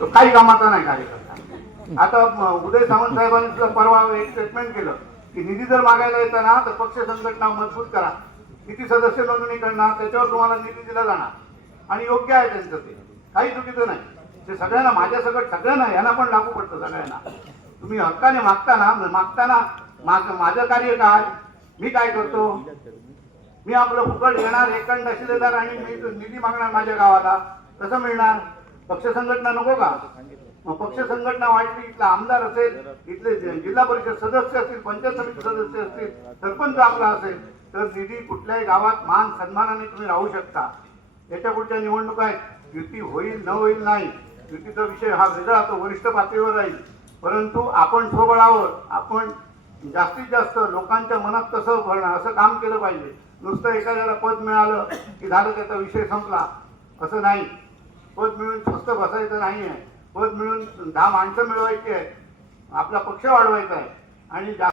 तो काही कामाचा नाही कार्यकर्ता. आता उदय सावंत साहेबांनी परवा एक स्टेटमेंट केलं की निधी जर मागायला येताना तर पक्ष संघटना मजबूत करा. किती सदस्य नोंदणी करणार त्याच्यावर तुम्हाला निधी दिला जाणार. आणि योग्य आहे त्यांचं ते. काही चुकीचं नाही. ते सगळ्यांना माझ्यासकट सगळं सगळ्यांना यांना पण लागू पडतं सगळ्यांना. तुम्ही हक्काने मागताना मागताना माग माझं कार्य काय? मी काय करतो? मी आपलं फुकट येणार एकंड तहसीलदार आणि मी निधी मागणार माझ्या गावाला. कसं मिळणार? पक्ष संघटना नको का? मग पक्ष संघटना वाटली इथला आमदार असेल इथले जिल्हा परिषद सदस्य असतील पंचायत समिती सदस्य असतील सरपंच आपला असेल तर निधी कुठल्याही गावात मान सन्मानाने तुम्ही राहू शकता. याच्या पुढच्या निवडणूक आहेत. युती होईल न होईल नाही. युतीचा विषय हा वेगळा तो वरिष्ठ पातळीवर राहील. परंतु आपण स्वबळावर आपण जास्तीत जास्त लोकांच्या मनात कसं भरणं असं काम केलं पाहिजे. नुसतं एखाद्याला पद मिळालं की झालं त्याचा विषय संपला. असं नाही. पद मिळून स्वस्त बसायचं नाही आहे. पद मिळून दहा माणसं मिळवायची आहेत. आपला पक्ष वाढवायचा आहे. आणि